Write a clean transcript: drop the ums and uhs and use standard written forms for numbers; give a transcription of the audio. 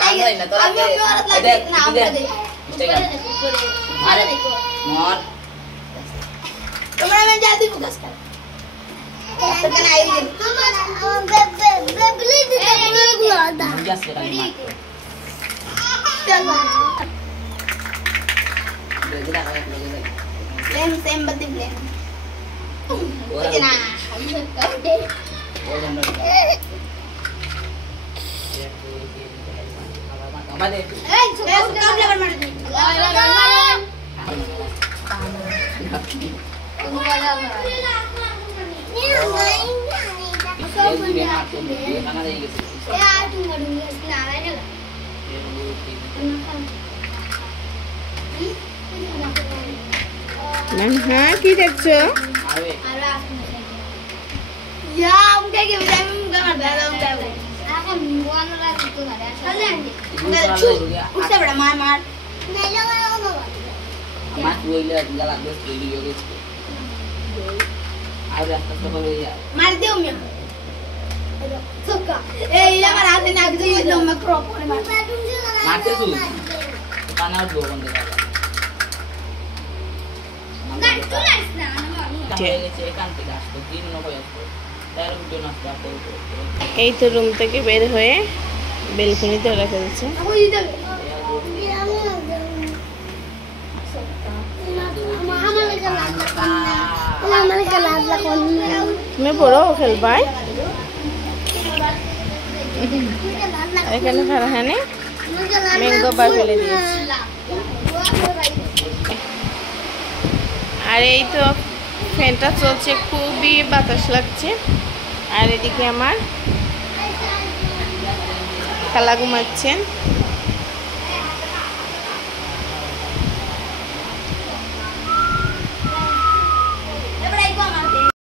আমরাই না তোরা দেখ না আমরা দেখ আরে মর তোমরা আমি জলদি ফোকাস কর তো কেন আই বেবলি দিতে গুলাদা জাস্ট এটা চল বেগটা করে প্লেন সেম বদি প্লেন ওরে না ওকে ওরে না আমাদের এই কাম লেবার মার দে হ্যাঁ কি দেখছো मार दे उम्मीद ए ये हमारा हाथ में आगे तो ये लोग मैं क्रॉप होने मारते तू पाना और दो बंदे का गाड़ी तू लाइस ना ठीक है कान के गाछ तो तीन नो कोई তার ভিডিও নাস্তা করব এই তো রুম থেকে বের হয়ে বেলকনিতে ওরা খেলছে তুমি বড় খেলবাই এখানে ফারহানে ম্যাঙ্গো বার ফেলে দিয়েছে আর এই তো ফ্যানটা চলছে খুবই বাতাস লাগছে আর এদিকে আমার খালা ঘুমাচ্ছেন